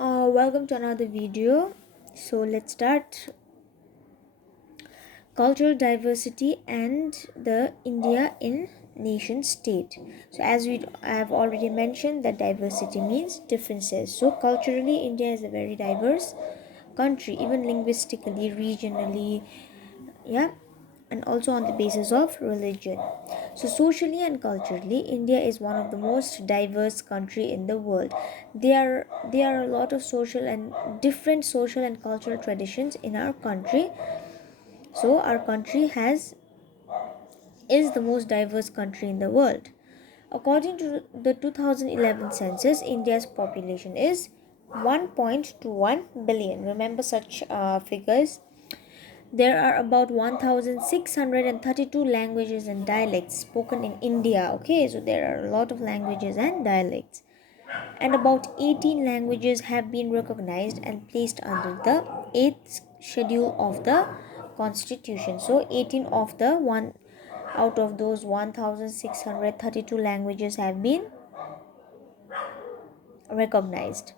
Welcome to another video. So let's start cultural diversity and the India in nation state. So as I have already mentioned that diversity means differences. So culturally India is a very diverse country, even linguistically, regionally, yeah, and also on the basis of religion. So socially and culturally India is one of the most diverse country in the world. There are a lot of social and different social and cultural traditions in our country. So our country has is the most diverse country in the world. According to the 2011 census, India's population is 1.21 billion. Remember such figures. There are about 1632 languages and dialects spoken in India. Okay, so there are a lot of languages and dialects. And about 18 languages have been recognized and placed under the 8th schedule of the constitution. So 18 of the one out of those 1632 languages have been recognized.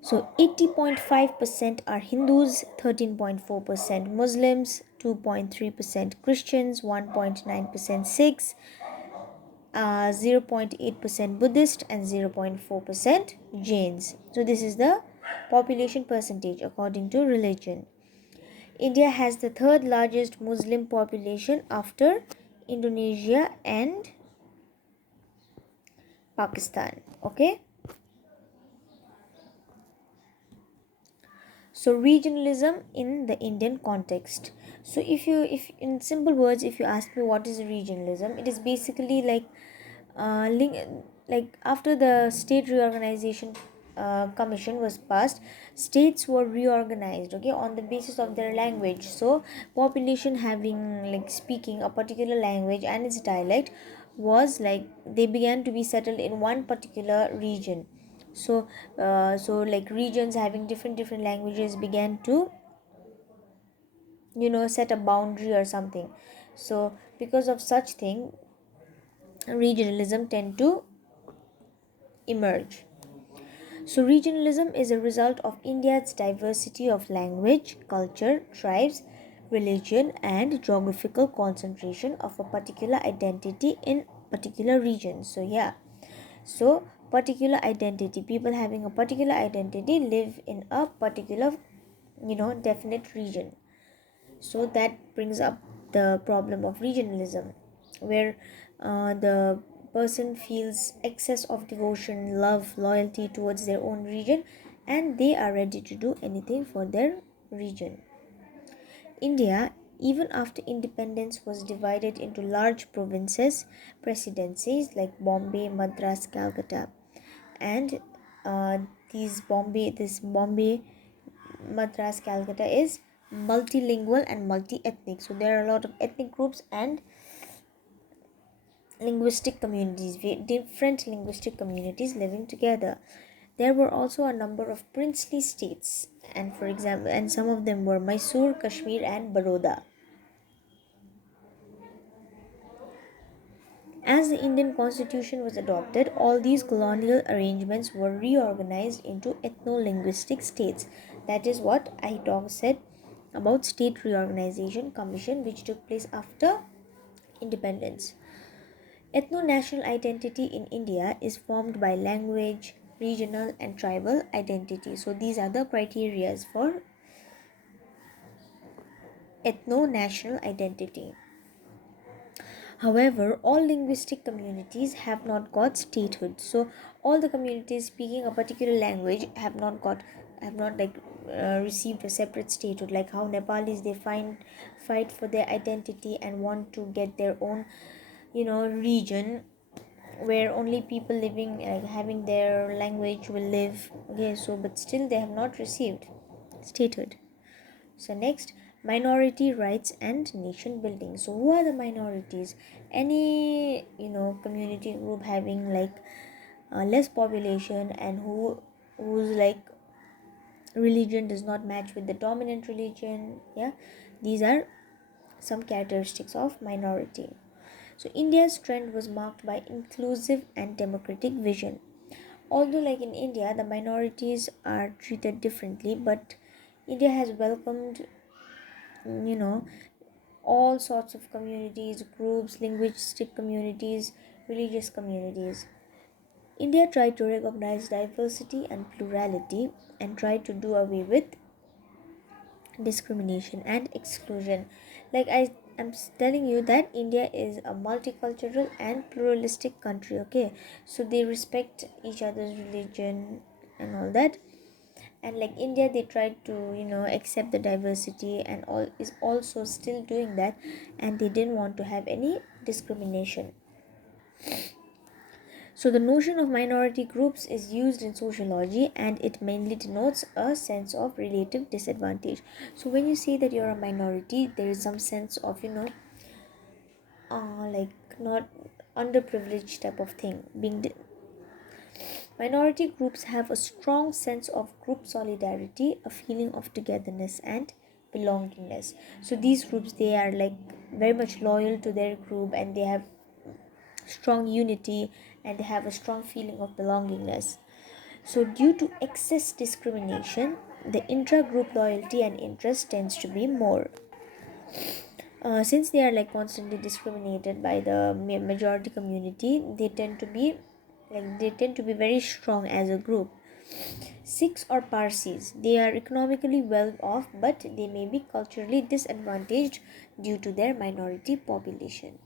So 80.5% are Hindus, 13.4% Muslims, 2.3% Christians, 1.9% Sikhs, 0.8% Buddhist, and 0.4% Jains. So this is the population percentage according to religion. India has the third largest Muslim population after Indonesia and Pakistan. Okay. So regionalism in the Indian context. So if in simple words, if you ask me what is regionalism, it is basically like like after the state reorganization commission was passed, states were reorganized, okay, on the basis of their language. So population having like speaking a particular language and its dialect was like they began to be settled in one particular region. So like regions having different languages began to set a boundary or something. So because of such thing, regionalism tend to emerge. So regionalism is a result of India's diversity of language, culture, tribes, religion, and geographical concentration of a particular identity in particular region. So yeah, so particular identity, people having a particular identity live in a particular definite region. So that brings up the problem of regionalism, where the person feels excess of devotion, love, loyalty towards their own region, and they are ready to do anything for their region. India, even after independence, was divided into large provinces, presidencies like Bombay, Madras, Calcutta, and uh, this Bombay, Madras, Calcutta is multilingual and multi-ethnic. So there are a lot of ethnic groups and linguistic communities, different linguistic communities living together. There were also a number of princely states, and for example, and some of them were Mysore, Kashmir, and Baroda. As the Indian constitution was adopted, all these colonial arrangements were reorganized into ethno-linguistic states. That is what I said about State Reorganization Commission, which took place after independence. Ethno-national identity in India is formed by language, regional, and tribal identity. So these are the criteria for ethno-national identity. However, all linguistic communities have not got statehood. So all the communities speaking a particular language have not like received a separate statehood. Like how Nepalis, they fight for their identity and want to get their own region where only people living like having their language will live. Okay, so but still they have not received statehood. So next, minority rights and nation building. So who are the minorities? Any community group having like less population and whose like religion does not match with the dominant religion. Yeah, these are some characteristics of minority. So India's trend was marked by inclusive and democratic vision. Although like in India the minorities are treated differently, but India has welcomed, you know, all sorts of communities, groups, linguistic communities, religious communities. India tried to recognize diversity and plurality and tried to do away with discrimination and exclusion. Like am telling you that India is a multicultural and pluralistic country, okay? So they respect each other's religion and all that. And like India, they tried to, accept the diversity and all, is also still doing that, and they didn't want to have any discrimination. So the notion of minority groups is used in sociology, and it mainly denotes a sense of relative disadvantage. So when you say that you're a minority, there is some sense of, like not underprivileged type of thing. Minority groups have a strong sense of group solidarity, a feeling of togetherness and belongingness. So these groups, they are like very much loyal to their group, and they have strong unity, and they have a strong feeling of belongingness. So due to excess discrimination, the intra-group loyalty and interest tends to be more. Since they are like constantly discriminated by the majority community, they tend to be very strong as a group. Sikhs or Parsis, they are economically well off, but they may be culturally disadvantaged due to their minority population.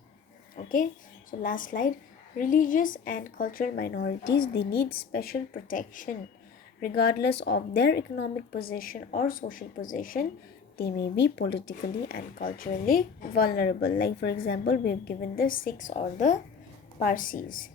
Okay, so last slide. Religious and cultural minorities, they need special protection regardless of their economic position or social position. They may be politically and culturally vulnerable. Like for example, we have given the Sikhs or the Parsis.